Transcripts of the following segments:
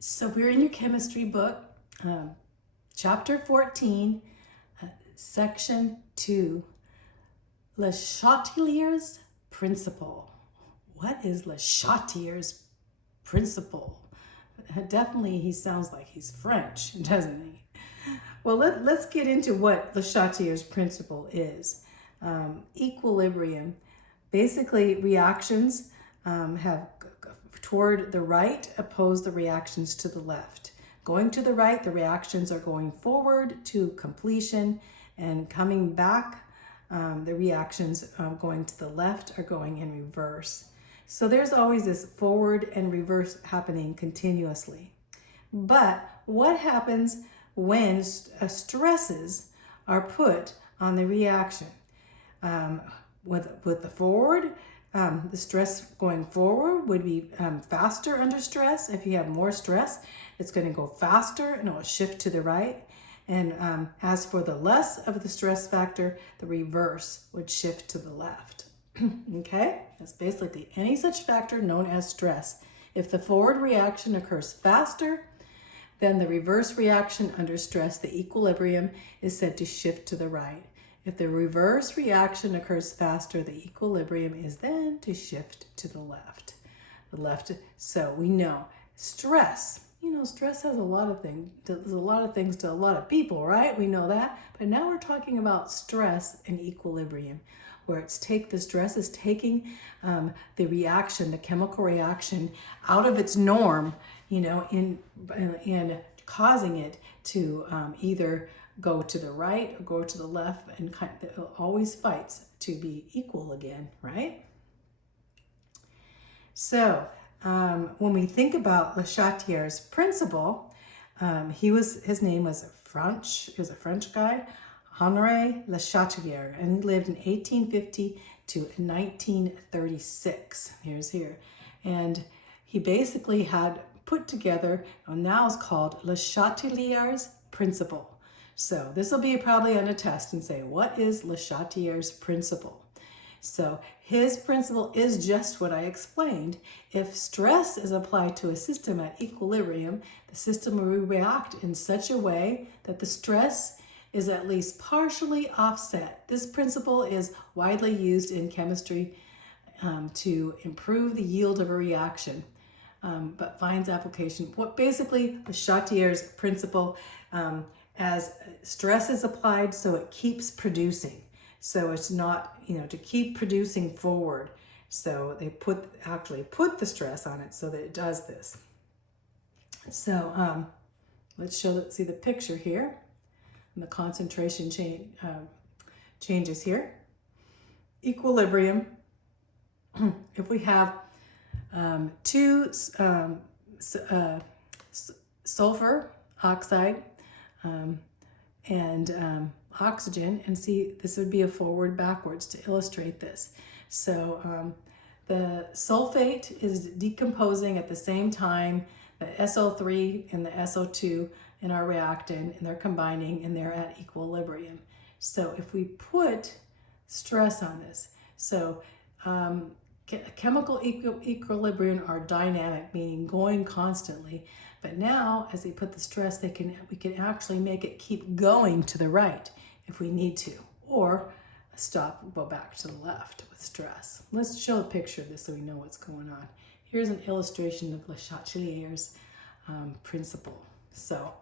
So we're in your chemistry book, chapter 14, section 2, Le Chatelier's principle. What is Le Chatelier's principle? Definitely he sounds like he's French, doesn't he? Well, let's get into what Le Chatelier's principle is. Equilibrium. Basically, reactions have toward the right oppose the reactions to the left. Going to the right, the reactions are going forward to completion, and coming back, the reactions going to the left are going in reverse. So there's always this forward and reverse happening continuously. But what happens when stresses are put on the reaction? With the forward, the stress going forward would be faster under stress. If you have more stress, it's going to go faster and it will shift to the right. And as for the less of the stress factor, the reverse would shift to the left. Okay, that's basically any such factor known as stress. If the forward reaction occurs faster, then the reverse reaction under stress, the equilibrium, is said to shift to the right. If the reverse reaction occurs faster, the equilibrium is then to shift to the left. So we know stress. Stress has a lot of things. There's a lot of things to a lot of people, right? We know that. But now we're talking about stress and equilibrium, where the stress is taking the reaction, the chemical reaction, out of its norm, and causing it to either go to the right or go to the left, and it always fights to be equal again, right? So when we think about Le Chatelier's principle, his name was French. He was a French guy, Henri Le Chatelier, and he lived in 1850 to 1936. And he basically had put together, and now it's called Le Chatelier's principle. So this will be probably on a test and say, what is Le Chatelier's principle? So his principle is just what I explained. If stress is applied to a system at equilibrium, the system will react in such a way that the stress is at least partially offset. This principle is widely used in chemistry to improve the yield of a reaction, but finds application. Basically Le Chatelier's principle, as stress is applied, so it keeps producing. So it's not, to keep producing forward. So they actually put the stress on it so that it does this. So let's see the picture here. And the concentration changes here. Equilibrium. If we have two sulfur oxide and oxygen, and see, this would be a forward backwards to illustrate this. So the sulfate is decomposing at the same time, the SO3 and the SO2 in our reactant, and they're combining and they're at equilibrium. So if we put stress on this, so chemical equilibrium are dynamic, meaning going constantly. But now, as they put the stress, we can actually make it keep going to the right if we need to, or go back to the left with stress. Let's show a picture of this so we know what's going on. Here's an illustration of Le Chatelier's principle. So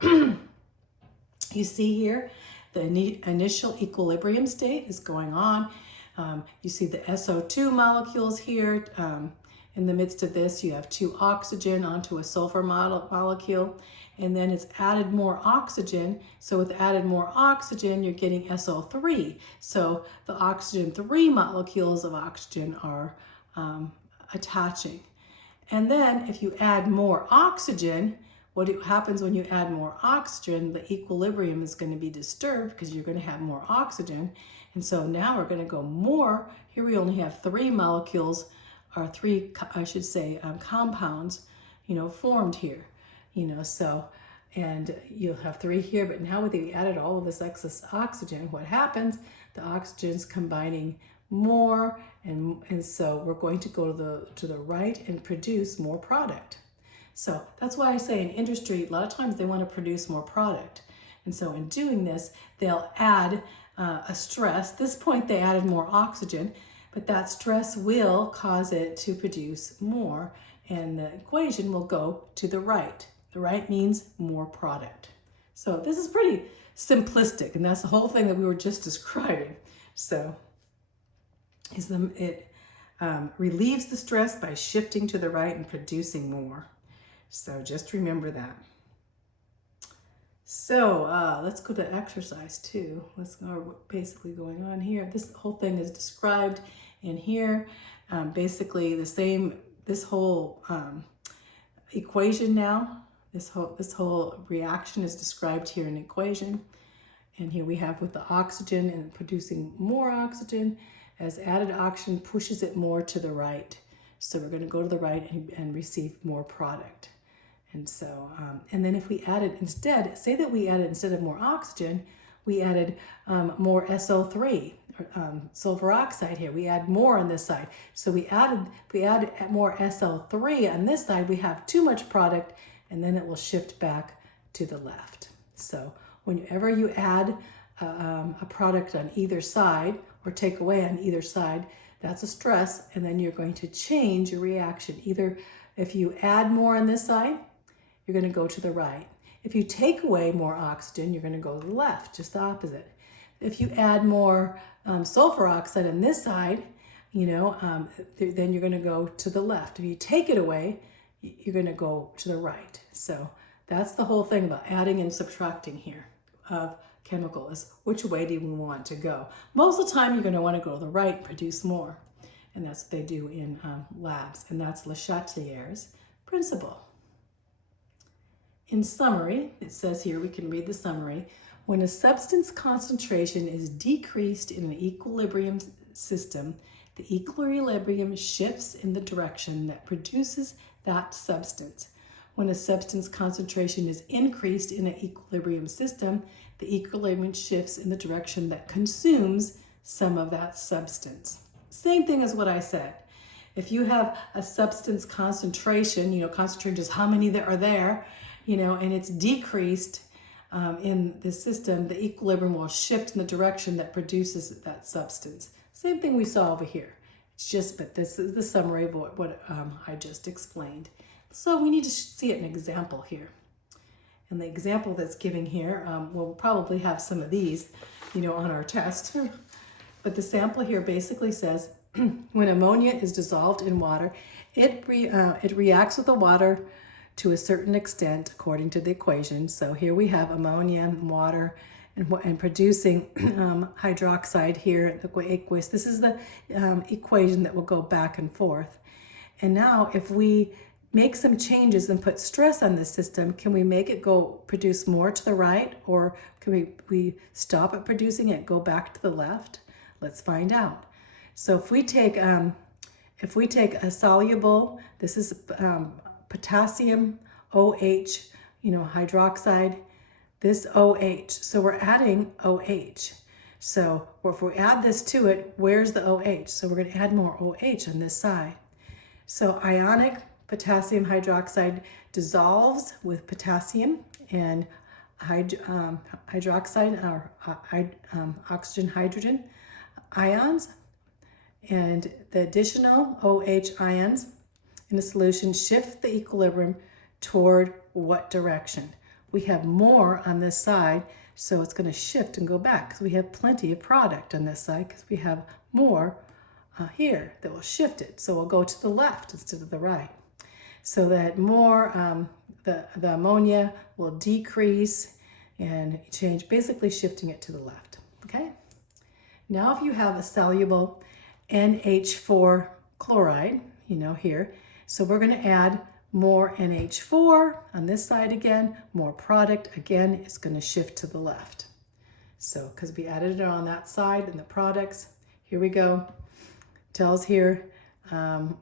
you see here, the initial equilibrium state is going on. You see the SO2 molecules here. In the midst of this, you have two oxygen onto a sulfur molecule, and then it's added more oxygen. So with added more oxygen, you're getting SO3. So the oxygen 3 molecules of oxygen are attaching. And then if you add more oxygen, what happens when you add more oxygen, the equilibrium is going to be disturbed because you're going to have more oxygen. And so now we're going to go more. Here we only have 3 molecules, or 3, I should say, compounds, formed here. So, and you'll have 3 here, but now with the added all of this excess oxygen, what happens? The oxygen's combining more, and so we're going to go to the right and produce more product. So that's why I say in industry, a lot of times they want to produce more product. And so in doing this, they'll add a stress. At this point, they added more oxygen, but that stress will cause it to produce more, and the equation will go to the right. The right means more product. So this is pretty simplistic, and that's the whole thing that we were just describing. So it relieves the stress by shifting to the right and producing more. So just remember that. So let's go to exercise 2. Let's go what's basically going on here. This whole thing is described in here. Basically the same, this whole equation now, this whole reaction is described here in the equation. And here we have with the oxygen and producing more oxygen, as added oxygen pushes it more to the right. So we're going to go to the right and receive more product. And so, and then if we added instead, say that we added instead of more oxygen, we added more SO3, sulfur oxide here. We add more on this side. So if we add more SO3 on this side, we have too much product, and then it will shift back to the left. So whenever you add a product on either side or take away on either side, that's a stress, and then you're going to change your reaction. Either if you add more on this side, you're going to go to the right. If you take away more oxygen, you're going to go to the left, just the opposite. If you add more sulfur oxide on this side, then you're going to go to the left. If you take it away, you're going to go to the right. So that's the whole thing about adding and subtracting here of chemical, is which way do we want to go. Most of the time, you're going to want to go to the right and produce more. And that's what they do in labs. And that's Le Chatelier's principle. In summary, it says here, we can read the summary. When a substance concentration is decreased in an equilibrium system, the equilibrium shifts in the direction that produces that substance. When a substance concentration is increased in an equilibrium system, the equilibrium shifts in the direction that consumes some of that substance. Same thing as what I said. If you have a substance concentration, concentration is how many there are there, and it's decreased in the system, the equilibrium will shift in the direction that produces that substance. Same thing we saw over here. It's just, but this is the summary of what I just explained. So we need to see it in an example here. And the example that's given here, we'll probably have some of these, on our test. But the sample here basically says, when ammonia is dissolved in water, it reacts with the water to a certain extent according to the equation. So here we have ammonia and water and producing hydroxide here, the aqueous. This is the equation that will go back and forth. And now if we make some changes and put stress on the system, can we make it go produce more to the right, or can we stop it producing it, go back to the left? Let's find out. So if we take a soluble, this is potassium OH, hydroxide, this OH. So we're adding OH. So if we add this to it, where's the OH? So we're going to add more OH on this side. So ionic potassium hydroxide dissolves with potassium and hydroxide or oxygen hydrogen ions, and the additional OH ions in the solution shift the equilibrium toward what direction? We have more on this side, so it's going to shift and go back because we have plenty of product on this side because we have more here that will shift it. So we'll go to the left instead of the right. So that more, the ammonia will decrease and change, basically shifting it to the left, okay? Now if you have a soluble NH4 chloride, here, so we're going to add more NH4 on this side again, more product, again, it's going to shift to the left. So, because we added it on that side and the products, here we go, tells here,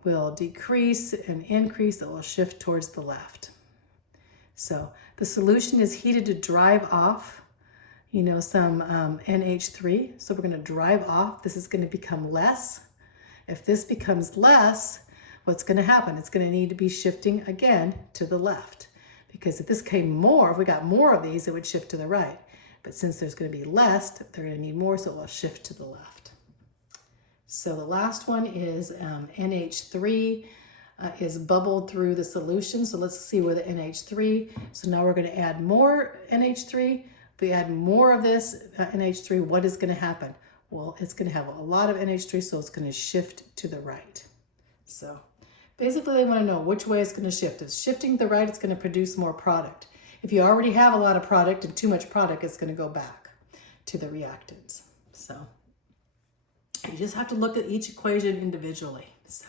will decrease and increase, it will shift towards the left. So the solution is heated to drive off, some NH3. So we're going to drive off. This is going to become less. If this becomes less, what's going to happen? It's going to need to be shifting again to the left. Because if this came more, if we got more of these, it would shift to the right. But since there's going to be less, they're going to need more, so it will shift to the left. So the last one is NH3 is bubbled through the solution. So let's see where the NH3, so now we're going to add more NH3. If we add more of this NH3, what is going to happen? Well, it's going to have a lot of NH3, so it's going to shift to the right. So basically they want to know which way it's going to shift. If it's shifting to the right, it's going to produce more product. If you already have a lot of product and too much product, it's going to go back to the reactants. So you just have to look at each equation individually. So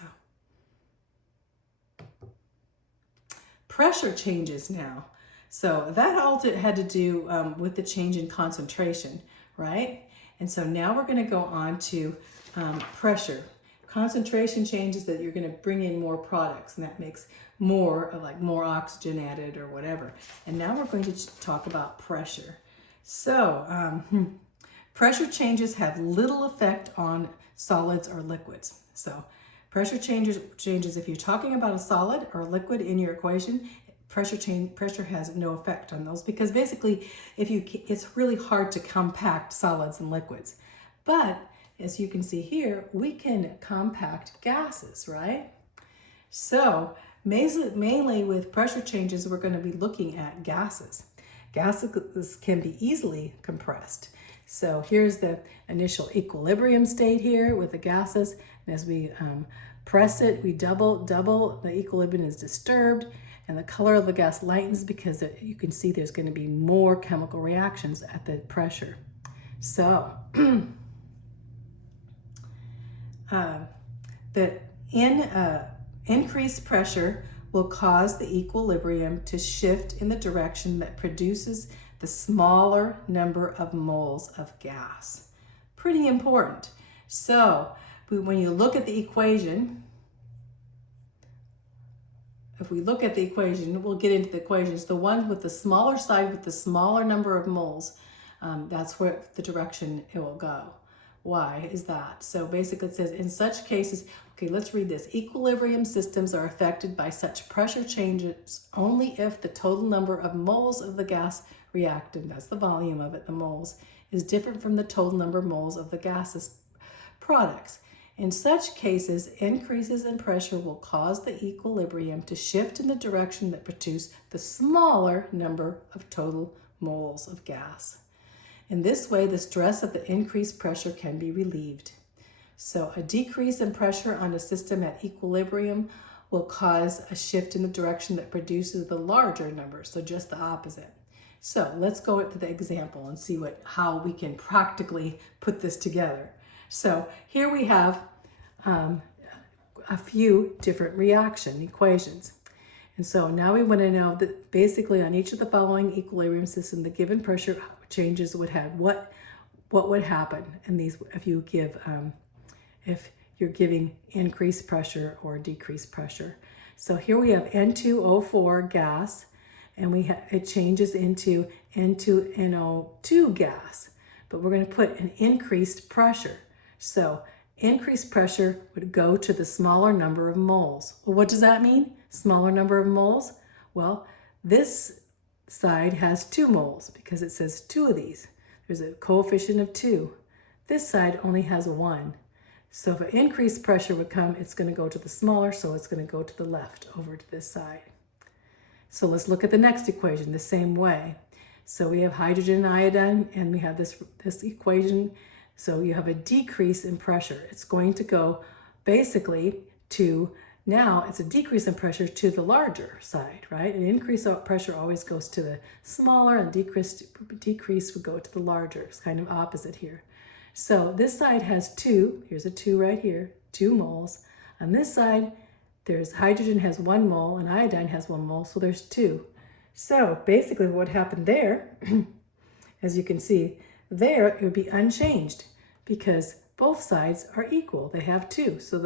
pressure changes now. So that all had to do with the change in concentration, right? And so now we're going to go on to pressure. Concentration changes that you're going to bring in more products, and that makes more, like more oxygen added or whatever. And now we're going to talk about pressure. So pressure changes have little effect on solids or liquids. So pressure changes if you're talking about a solid or liquid in your equation, pressure has no effect on those, because basically it's really hard to compact solids and liquids. But as you can see here, we can compact gases, right? So mainly with pressure changes, we're going to be looking at gases. Gases can be easily compressed. So here's the initial equilibrium state here with the gases. And as we press it, we double, the equilibrium is disturbed, and the color of the gas lightens because you can see there's going to be more chemical reactions at the pressure. So increased pressure will cause the equilibrium to shift in the direction that produces the smaller number of moles of gas. Pretty important. So when you look at the equation, if we look at the equation, we'll get into the equations. The one with the smaller side with the smaller number of moles, that's where the direction it will go. Why is that? So basically it says, in such cases, okay, let's read this. Equilibrium systems are affected by such pressure changes only if the total number of moles of the gas reactant, that's the volume of it, the moles, is different from the total number of moles of the gaseous products. In such cases, increases in pressure will cause the equilibrium to shift in the direction that produces the smaller number of total moles of gas. In this way, the stress of the increased pressure can be relieved. So a decrease in pressure on a system at equilibrium will cause a shift in the direction that produces the larger number, so just the opposite. So let's go to the example and see how we can practically put this together. So here we have a few different reaction equations. And so now we want to know that basically on each of the following equilibrium system, the given pressure changes would have what would happen in these if you're giving increased pressure or decreased pressure. So here we have N2O4 gas, and it changes into N2NO2 gas, but we're going to put an increased pressure. So increased pressure would go to the smaller number of moles. Well, what does that mean? Smaller number of moles? Well, this side has 2 moles because it says 2 of these. There's a coefficient of 2. This side only has 1. So if an increased pressure would come, it's going to go to the smaller, so it's going to go to the left over to this side. So let's look at the next equation the same way. So we have hydrogen and iodine, and we have this equation. So you have a decrease in pressure. It's going to go basically to, now it's a decrease in pressure to the larger side, right? An increase of pressure always goes to the smaller, and decrease would go to the larger. It's kind of opposite here. So this side has 2, here's a 2 right here, 2 moles. On this side, there's hydrogen has 1 mole and iodine has 1 mole, so there's 2. So basically what happened there, as you can see, there it would be unchanged because both sides are equal. They have 2. So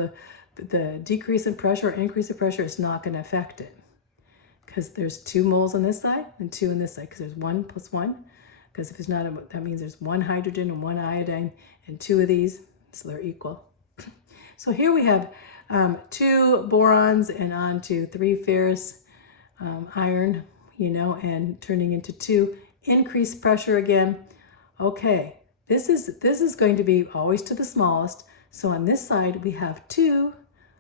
the decrease in pressure or increase in pressure is not going to affect it because there's 2 moles on this side and 2 on this side because there's 1 plus 1. Because if it's not, that means there's 1 hydrogen and 1 iodine and 2 of these, so they're equal. So here we have 2 borons and on to 3 ferrous iron, you know, and turning into 2. Increased pressure again. Okay, this is going to be always to the smallest. So on this side we have 2.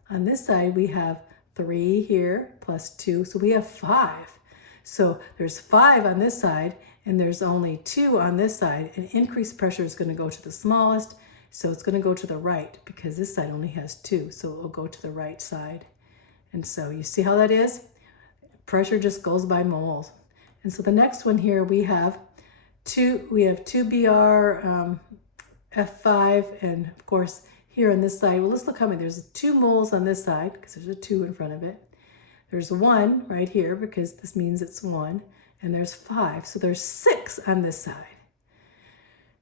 On this side we have 3 here plus 2. So we have 5. So there's 5 on this side and there's only 2 on this side. And increased pressure is going to go to the smallest. So it's going to go to the right because this side only has 2. So it will go to the right side. And so you see how that is? Pressure just goes by moles. And so the next one here we have 2 BR F5, and of course here on this side, well, let's look how many. There's 2 moles on this side because there's a 2 in front of it. There's 1 right here because this means it's 1, and there's 5. So there's 6 on this side.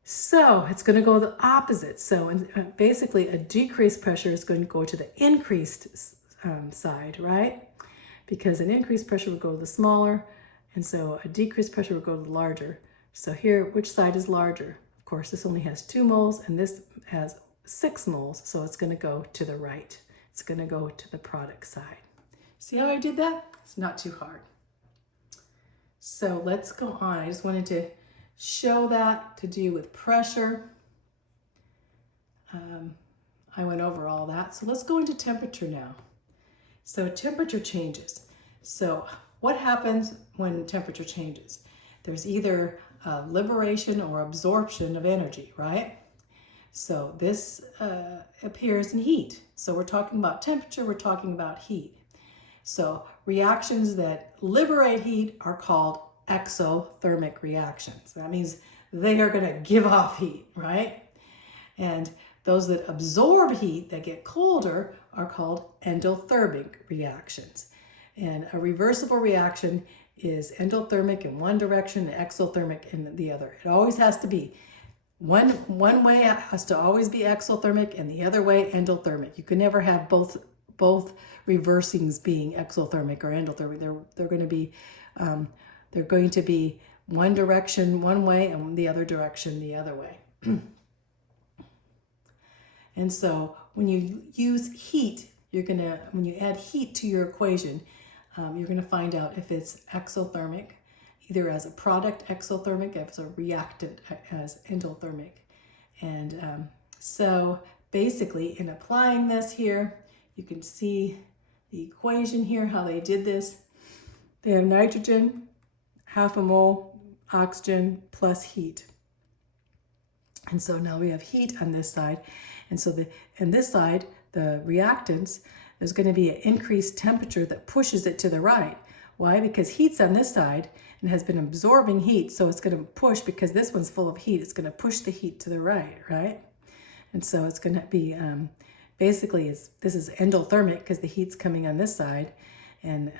So it's going to go the opposite. So basically a decreased pressure is going to go to the increased side, right? Because an increased pressure would go to the smaller, and so a decreased pressure would go to the larger. So here, which side is larger? Of course, this only has 2 moles, and this has 6 moles, so it's going to go to the right. It's going to go to the product side. See how I did that? It's not too hard. So let's go on. I just wanted to show that to do with pressure. I went over all that. So let's go into temperature now. So temperature changes. So what happens when temperature changes? There's either liberation or absorption of energy, right? So this appears in heat. So we're talking about temperature, we're talking about heat. So reactions that liberate heat are called exothermic reactions. That means they are going to give off heat, right? And those that absorb heat, that get colder, are called endothermic reactions. And a reversible reaction is endothermic in one direction and exothermic in the other. It always has to be. One way has to always be exothermic and the other way endothermic. You can never have both reversing's being exothermic or endothermic. They're going to be one direction one way and the other direction the other way. And so when you use heat, when you add heat to your equation, you're gonna find out if it's exothermic, either as a product exothermic, as a reactant as endothermic. And so basically in applying this here, you can see the equation here, how they did this. They have nitrogen, half a mole, oxygen plus heat. And so now we have heat on this side. And so in this side, the reactants, there's going to be an increased temperature that pushes it to the right. Why? Because heat's on this side and has been absorbing heat. So it's going to push, because this one's full of heat, it's going to push the heat to the right, right? And so it's going to be, basically, this is endothermic because the heat's coming on this side, and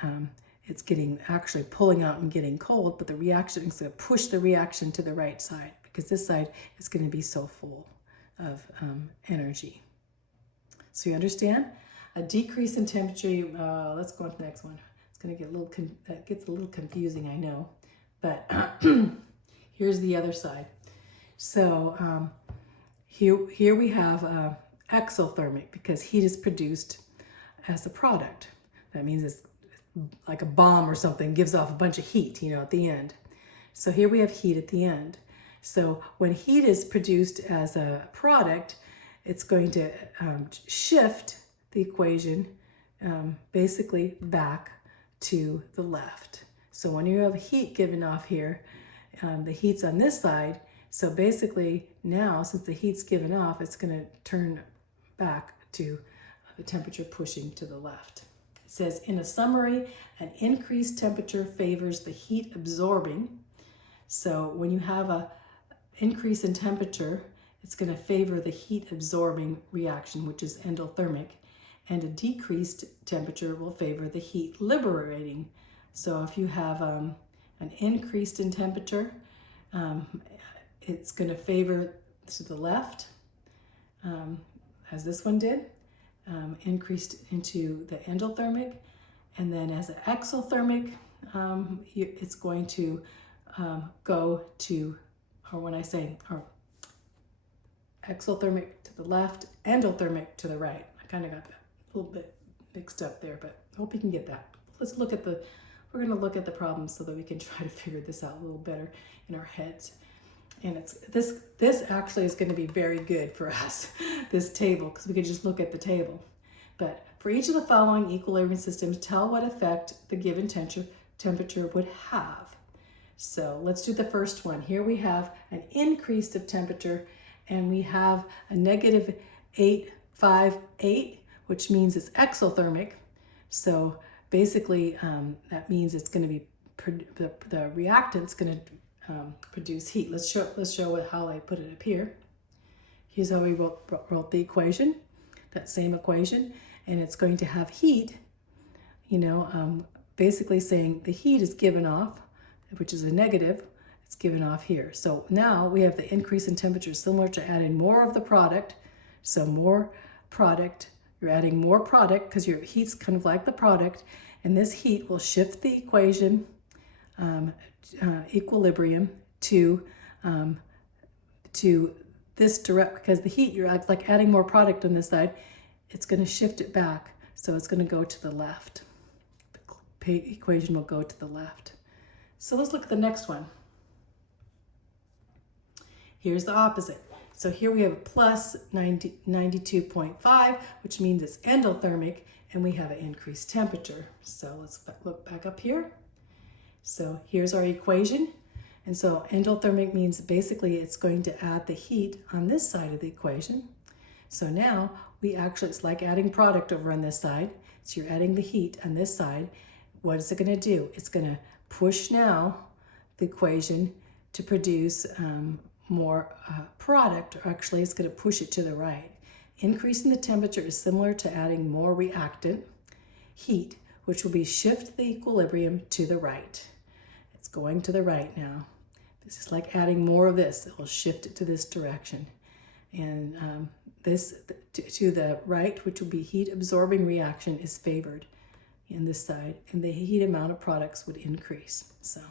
it's actually pulling out and getting cold, but the reaction is going to push the reaction to the right side because this side is going to be so full of energy. So you understand? A decrease in temperature, let's go on to the next one. It's going to get that gets a little confusing, I know, but here's the other side. So here we have exothermic because heat is produced as a product. That means it's like a bomb or something, gives off a bunch of heat, at the end. So here we have heat at the end. So when heat is produced as a product, it's going to shift the equation basically back to the left. So when you have heat given off here, the heat's on this side. So basically now, since the heat's given off, it's going to turn back to the temperature pushing to the left. It says, in a summary, an increased temperature favors the heat absorbing. So when you have an increase in temperature, it's going to favor the heat absorbing reaction, which is endothermic, and a decreased temperature will favor the heat liberating. So if you have an increase in temperature, it's going to favor to the left, as this one did, increased into the endothermic, and then as an exothermic, it's going to go to, or when I say exothermic to the left, endothermic to the right. I kind of got that a little bit mixed up there, but I hope you can get that. Let's look at we're going to look at the problem so that we can try to figure this out a little better in our heads. And it's this actually is going to be very good for us, this table, because we can just look at the table. But for each of the following equilibrium systems, tell what effect the given temperature would have. So let's do the first one. Here we have an increase of temperature, and we have a negative 858, which means it's exothermic. So basically, that means it's going to be the reactant's going to produce heat. Let's show how I put it up here. Here's how we wrote the equation, that same equation, and it's going to have heat, basically saying the heat is given off, which is a negative, it's given off here. So now we have the increase in temperature similar to adding more of the product. So more product, you're adding more product because your heat's kind of like the product, and this heat will shift the equation equilibrium to this direct, because the heat, you're like adding more product on this side, it's going to shift it back, so it's going to go to the left. The equation will go to the left. So let's look at the next one. Here's the opposite. So here we have a plus 92.5, which means it's endothermic, and we have an increased temperature. So let's look back up here. So here's our equation. And so endothermic means basically it's going to add the heat on this side of the equation. So now it's like adding product over on this side. So you're adding the heat on this side. What is it going to do? It's going to push now the equation to produce more product, or actually it's going to push it to the right. Increasing the temperature is similar to adding more reactant heat, which will be shift the equilibrium to the right. It's going to the right now. This is like adding more of this. It will shift it to this direction. And this to the right, which will be heat absorbing reaction, is favored in this side, and the heat amount of products would increase. So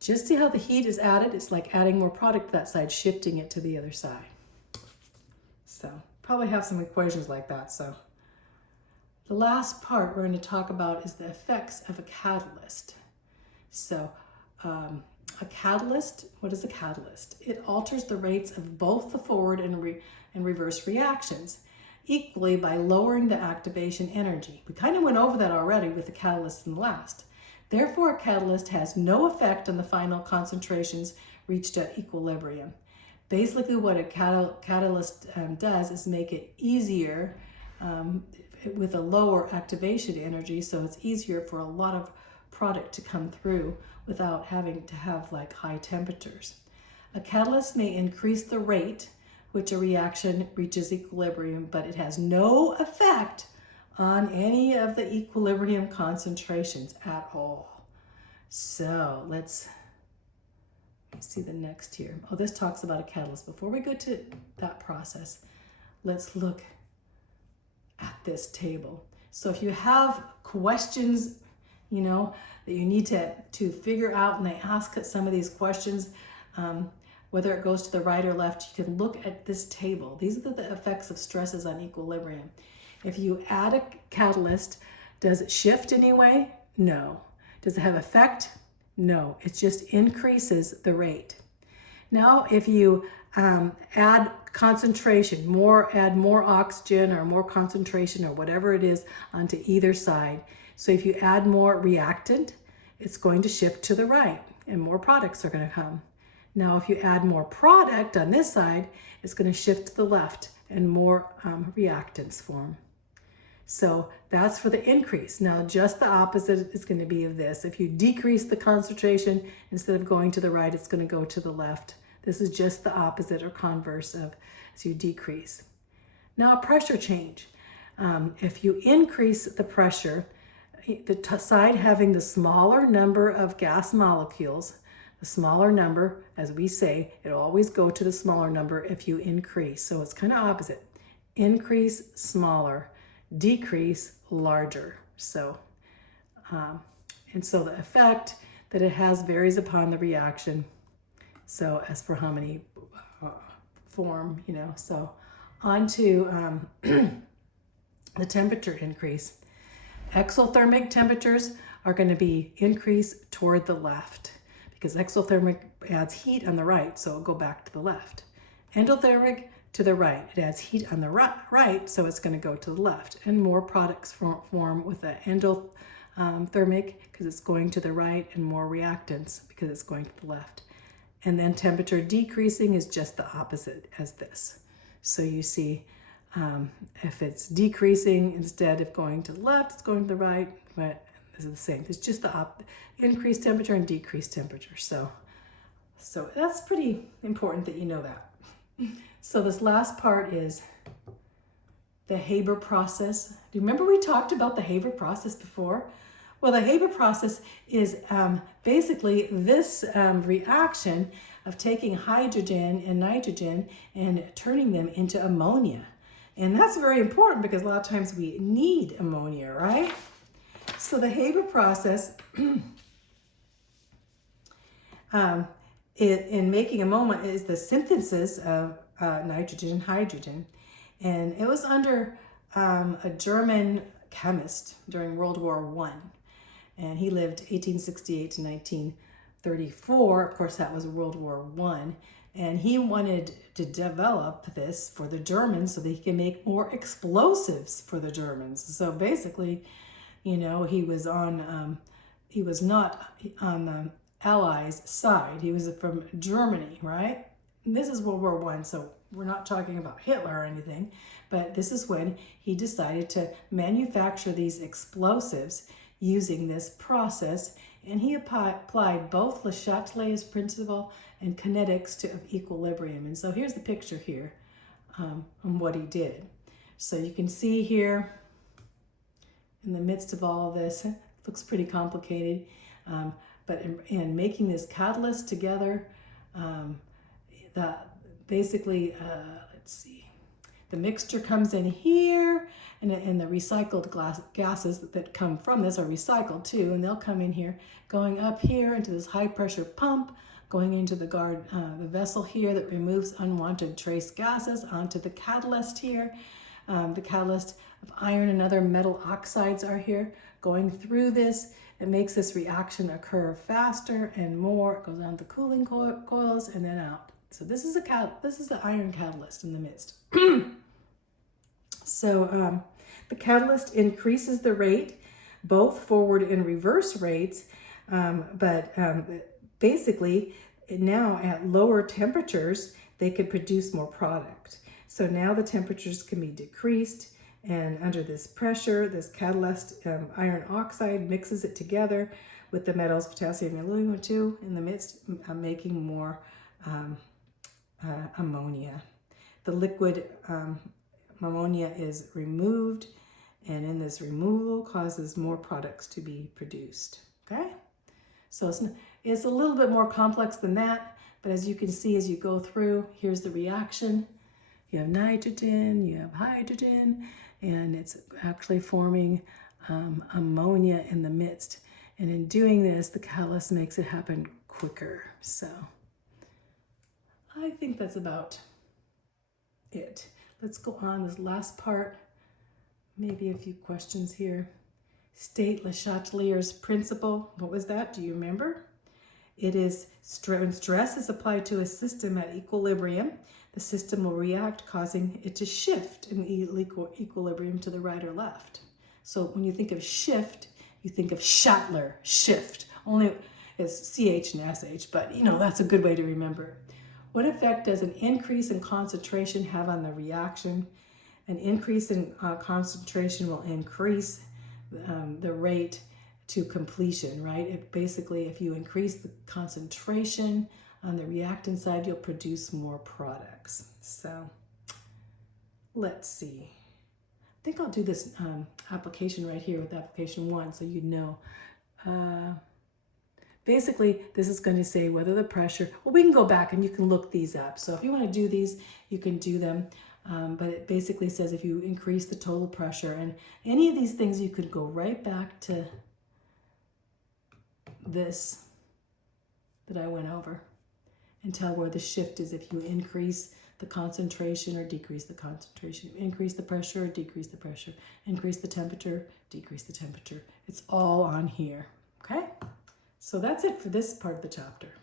just see how the heat is added. It's like adding more product to that side, shifting it to the other side. So probably have some equations like that. So the last part we're going to talk about is the effects of a catalyst. So a catalyst, what is a catalyst? It alters the rates of both the forward and reverse reactions equally by lowering the activation energy. We kind of went over that already with the catalyst in the last. Therefore, a catalyst has no effect on the final concentrations reached at equilibrium. Basically, what a catalyst does is make it easier with a lower activation energy, so it's easier for a lot of product to come through without having to have like high temperatures. A catalyst may increase the rate which a reaction reaches equilibrium, but it has no effect on any of the equilibrium concentrations at all. So let's see the next here. Oh, this talks about a catalyst. Before we go to that process, let's look at this table. So if you have questions, that you need to figure out, and they ask some of these questions, whether it goes to the right or left, you can look at this table. These are the effects of stresses on equilibrium. If you add a catalyst, does it shift anyway? No. Does it have effect? No. It just increases the rate. Now, if you add concentration, add more oxygen or more concentration or whatever it is onto either side. So if you add more reactant, it's going to shift to the right and more products are going to come. Now, if you add more product on this side, it's going to shift to the left and more reactants form. So that's for the increase. Now, just the opposite is going to be of this. If you decrease the concentration, instead of going to the right, it's going to go to the left. This is just the opposite or converse of as you decrease. Now, a pressure change. If you increase the pressure, the side having the smaller number of gas molecules, the smaller number, as we say, it'll always go to the smaller number if you increase. So it's kind of opposite. Increase, smaller. Decrease, larger. So, and so the effect that it has varies upon the reaction. So as for how many form, so on to the temperature increase. Exothermic temperatures are going to be increased toward the left because exothermic adds heat on the right, so it'll go back to the left. Endothermic to the right, it adds heat on the right, so it's going to go to the left. And more products form with the endothermic because it's going to the right, and more reactants because it's going to the left. And then temperature decreasing is just the opposite as this. So you see, if it's decreasing, instead of going to the left, it's going to the right, but this is the same. It's just the increased temperature and decreased temperature. So that's pretty important that you know that. So this last part is the Haber process. Do you remember we talked about the Haber process before? Well, the Haber process is basically this reaction of taking hydrogen and nitrogen and turning them into ammonia. And that's very important because a lot of times we need ammonia, right? So the Haber process in making ammonia is the synthesis of nitrogen and hydrogen. And it was under a German chemist during World War I. And he lived 1868 to 1934. Of course, that was World War I. And he wanted to develop this for the Germans so that he can make more explosives for the Germans. So basically, you know, he was not on the Allies' side. He was from Germany, right? And this is World War I, so we're not talking about Hitler or anything, but this is when he decided to manufacture these explosives using this process, and he applied both Le Chatelier's principle and kinetics to equilibrium. And so here's the picture here on what he did. So you can see here in the midst of all of this, it looks pretty complicated, but in making this catalyst together, basically, let's see, the mixture comes in here, and the recycled gases that come from this are recycled too, and they'll come in here, going up here into this high pressure pump, going into the vessel here that removes unwanted trace gases onto the catalyst here. The catalyst of iron and other metal oxides are here going through this. It makes this reaction occur faster and more. It goes on the cooling coils and then out. So this is the iron catalyst in the midst. So the catalyst increases the rate, both forward and reverse rates, but basically now at lower temperatures, they could produce more product. So now the temperatures can be decreased, and under this pressure, this catalyst iron oxide mixes it together with the metals potassium and aluminum too in the midst, making more ammonia. The liquid ammonia is removed, and in this removal causes more products to be produced. Okay, so it's a little bit more complex than that, but as you can see as you go through, here's the reaction. You have nitrogen, you have hydrogen, and it's actually forming ammonia in the midst. And in doing this, the catalyst makes it happen quicker. So I think that's about it. Let's go on this last part. Maybe a few questions here. State Le Chatelier's principle. What was that? Do you remember? It is when stress is applied to a system at equilibrium, the system will react, causing it to shift in equilibrium to the right or left. So when you think of shift, you think of Chatelier, shift. Only it's CH and SH, but you know, that's a good way to remember. What effect does an increase in concentration have on the reaction? An increase in concentration will increase the rate to completion, right? Basically, if you increase the concentration on the reactant side, you'll produce more products. So let's see. I think I'll do this application right here with application 1 so you know. Basically, this is going to say whether the pressure, well, we can go back and you can look these up. So if you want to do these, you can do them. But it basically says if you increase the total pressure, and any of these things, you could go right back to this that I went over and tell where the shift is if you increase the concentration or decrease the concentration, increase the pressure or decrease the pressure, increase the temperature, decrease the temperature. It's all on here, okay? So that's it for this part of the chapter.